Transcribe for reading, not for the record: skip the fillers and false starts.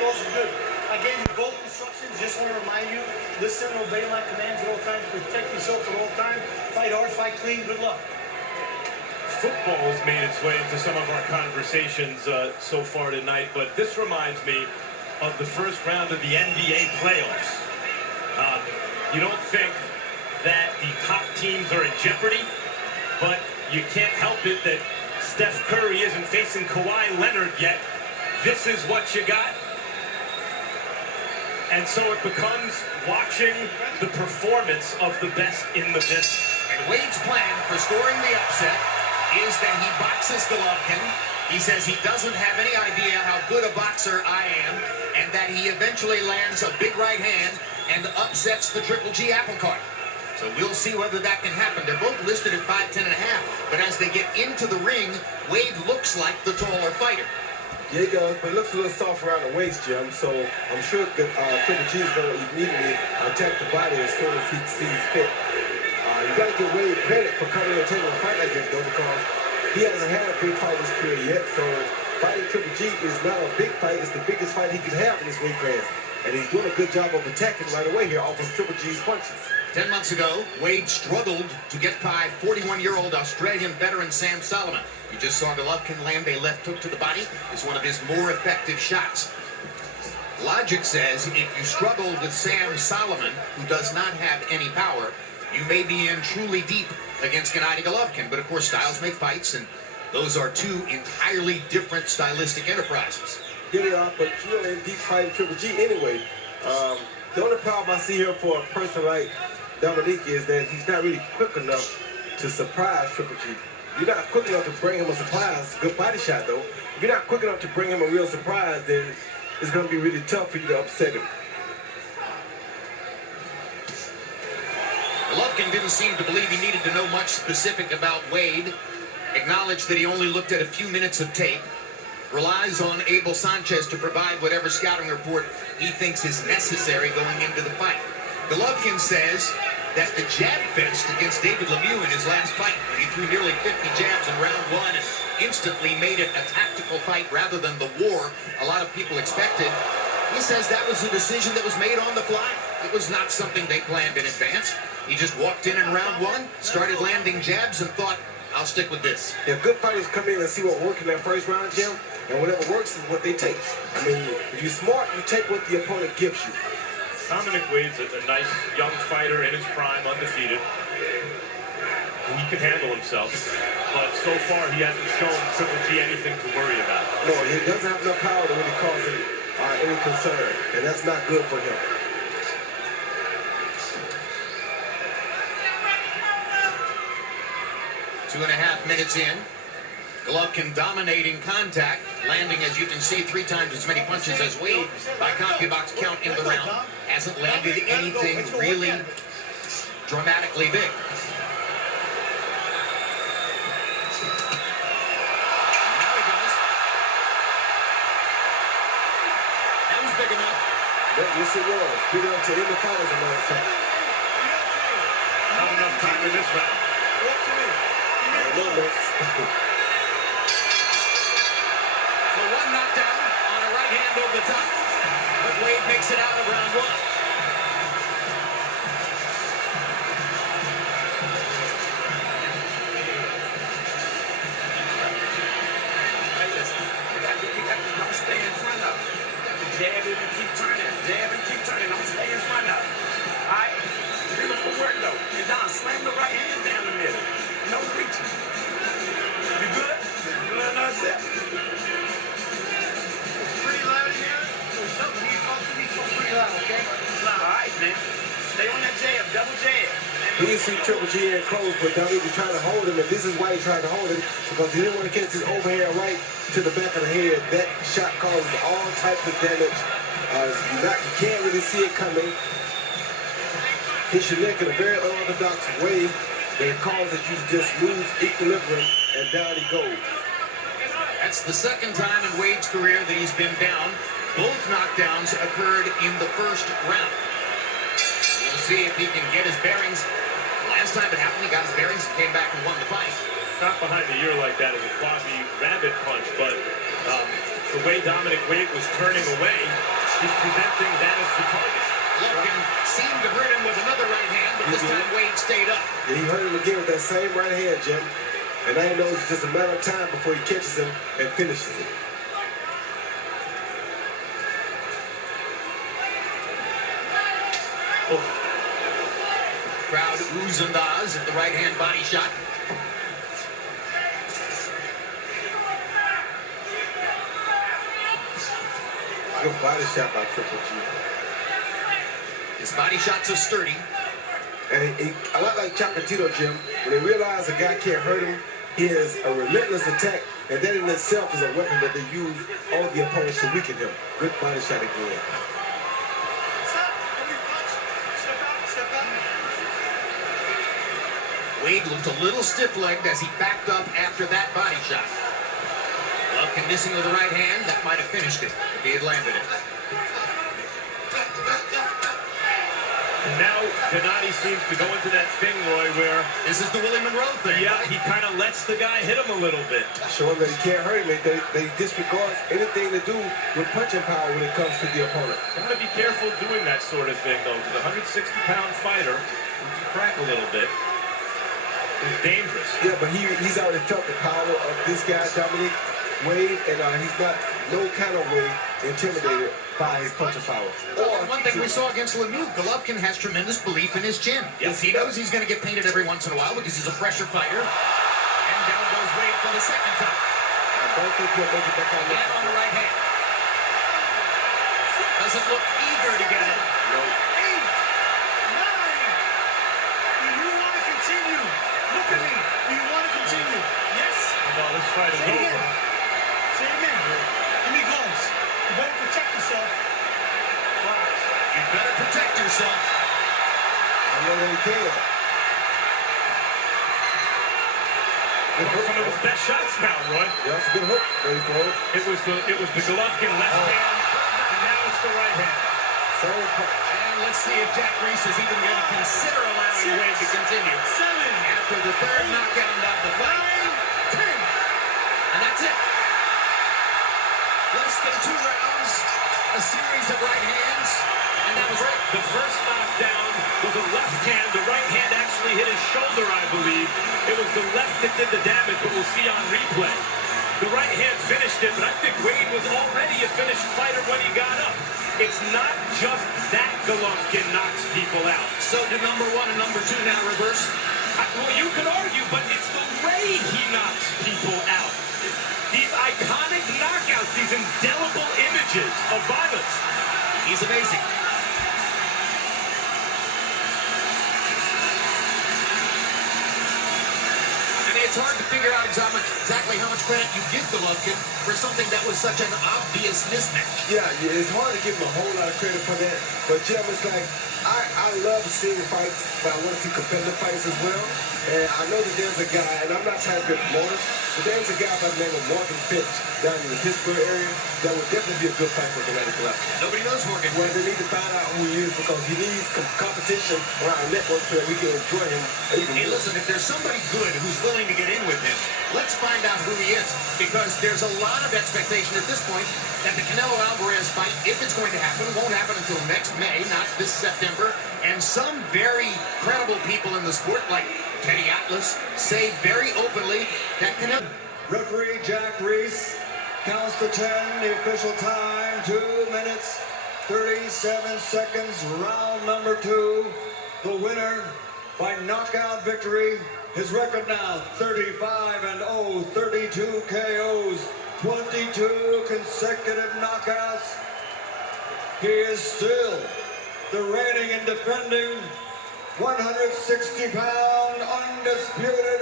Those are good. I gave you both instructions. Just want to remind you, listen and obey my commands at all times. Protect yourself at all times. Fight hard, fight clean. Good luck. Football has made its way into some of our conversations so far tonight, but this reminds me of the first round of the NBA playoffs. You don't think that the top teams are in jeopardy, but you can't help it that Steph Curry isn't facing Kawhi Leonard yet. This is what you got. And so it becomes watching the performance of the best in the business. And Wade's plan for scoring the upset is that he boxes Golovkin. He says he doesn't have any idea how good a boxer I am, and that he eventually lands a big right hand and upsets the Triple G apple cart. So we'll see whether that can happen. They're both listed at 5'10 and a half, but as they get into the ring, Wade looks like the taller fighter. Yeah, he does, but it looks a little soft around the waist, Jim, so I'm sure Triple G is going to immediately attack the body as soon as he sees fit. You got to give Wade credit for coming in and taking a fight like this, though, because he hasn't had a big fight in his career yet, so fighting Triple G is not a big fight. It's the biggest fight he could have in his weight class, and he's doing a good job of attacking right away here off of Triple G's punches. 10 months ago, Wade struggled to get by 41-year-old Australian veteran Sam Solomon. You just saw Golovkin land a left hook to the body. It's one of his more effective shots. Logic says if you struggle with Sam Solomon, who does not have any power, you may be in truly deep against Gennady Golovkin. But of course, styles make fights, and those are two entirely different stylistic enterprises. Yeah, they are, but you know, in deep fighting Triple G anyway. The only problem I see here for a person like Dominic is that he's not really quick enough to surprise Triple G. You're not quick enough to bring him a surprise. Good body shot, though. If you're not quick enough to bring him a real surprise, then it's going to be really tough for you to upset him. Golovkin didn't seem to believe he needed to know much specific about Wade. Acknowledged that he only looked at a few minutes of tape. Relies on Abel Sanchez to provide whatever scouting report he thinks is necessary going into the fight. Golovkin says that the jab fest against David Lemieux in his last fight, when he threw nearly 50 jabs in round one and instantly made it a tactical fight rather than the war a lot of people expected, he says that was a decision that was made on the fly. It was not something they planned in advance. He just walked in round one, started landing jabs, and thought, I'll stick with this. Yeah, good fighters come in and see what worked in that first round, Jim, and whatever works is what they take. I mean, if you're smart, you take what the opponent gives you. Dominic Wade's a nice young fighter in his prime, undefeated. He can handle himself, but so far he hasn't shown Triple G anything to worry about. No, he doesn't have enough power to really cause him any concern, and that's not good for him. Two and a half minutes in. Golovkin dominating contact, landing, as you can see, 3 times as many punches as Wade by CompuBox count in the round. Hasn't landed anything really dramatically big. Now he goes. That was big enough. Yes, it was. Big enough to end the fight as a matter of fact. Not enough time in this round. One knockdown on a right hand over the top, but Wade makes it out of round one. Hey, listen, you got to don't stay in front of him. You got to jab him and keep turning, jab and keep turning. Don't stay in front of him. All right? Beautiful work, though. You're done. Slam the right hand down the middle. No reaching. You good? Good enough, Seth? Pretty loud in here. Something you talk to me so pretty loud, okay? All right, man. Stay on that jab, double jab. He didn't see Triple G in close, but Dominic was trying to hold him, and this is why he tried to hold him, because he didn't want to catch his overhand right to the back of the head. That shot causes all types of damage. You can't really see it coming. Hits your neck in a very unorthodox way that causes you to just lose equilibrium, and down he goes. That's the second time in Wade's career that he's been down. Both knockdowns occurred in the first round. We'll see if he can get his bearings. Last time it happened, he got his bearings and came back and won the fight. Not behind the ear like that is a quasi-rabbit punch, but the way Dominic Wade was turning away, he's presenting that as the target. Golovkin seemed to hurt him with another right hand, but this time Wade stayed up. Yeah, he hurt him again with that same right hand, Jim. And I know it's just a matter of time before he catches him and finishes it. Oh. Crowd oohs and ahs at the right hand body shot. Good body shot by Triple G. His body shots are sturdy. And a lot like Chocolatito, Jim, when they realize a guy can't hurt him, he is a relentless attack, and that in itself is a weapon that they use on the opponents to weaken him. Good body shot again. Step out. Wade looked a little stiff-legged as he backed up after that body shot. Golovkin missing with the right hand. That might have finished it if he had landed it. And now Gennady seems to go into that thing, Roy, where This is the Willie Monroe thing. yeah, right? he kind of lets the guy hit him a little bit. Showing that he can't hurt him. They disregard anything to do with punching power when it comes to the opponent. Got to be careful doing that sort of thing, though, because a 160-pound fighter, who can crack a little bit, is dangerous. Yeah, but he's already felt the power of this guy, Dominic Wade, and he's not no kind of way intimidated by his punching power. One thing we saw against Lemieux, Golovkin has tremendous belief in his chin. Yes. He knows he's going to get painted every once in a while because he's a pressure fighter. And down goes Wade for the second time. I don't think he'll make it back on And on the right hand. Doesn't look eager to get it. 8, 9. Do you want to continue? Look at me. Do you want to continue? Yes. Well, this fight is Say it over. again. Say it again. Give me gloves. You better protect yourself. You better protect yourself. I know that he can. Some of his best shots now, Roy. Yeah, that's a good hook. There you go. It was the Golovkin left hand, and now it's the right hand. Same punch. And let's see if Jack Reese is even going to consider allowing Wade to continue. 7, After the third knockout of the fight. 9, 10. And that's it. Less than 2 rounds, a series of right hands, and that was it. The first knockdown was a left hand. The right hand actually hit his shoulder, I believe. It was the left that did the damage, but we'll see on replay. The right hand finished it, but I think Wade was already a finished fighter when he got up. It's not just that Golovkin knocks people out. So do number 1 and number 2 now reverse? Well, you could argue, but it's the way he knocks people out. These iconic knockouts, these indelible images of violence. He's amazing. I mean, it's hard to figure out exactly how much credit you give Golovkin for something that was such an obvious mismatch. Yeah, it's hard to give him a whole lot of credit for that. But Jim, it's like, I love seeing fights, but I want to see competitive fights as well. And I know that there's a guy, and I'm not trying to be a promoter, but there's a guy by the name of Morgan Finch down in the Pittsburgh area that would definitely be a good fight for Gennady Golovkin. Nobody knows Morgan. Well, they need to find out who he is because he needs competition around the network so that we can enjoy him even Hey, more. listen, if there's somebody good who's willing to get in with him, let's find out who he is. Because there's a lot of expectation at this point that the Canelo Alvarez fight, if it's going to happen, won't happen until next May, not this September. And some very credible people in the sport, like Teddy Atlas, say very openly that Canelo... Referee Jack Reese counts to 10. The official time, 2 minutes, 37 seconds. Round number 2. The winner by knockout victory. His record now 35-0, 32 KOs, 22 consecutive knockouts. He is still the reigning and defending 160-pound undisputed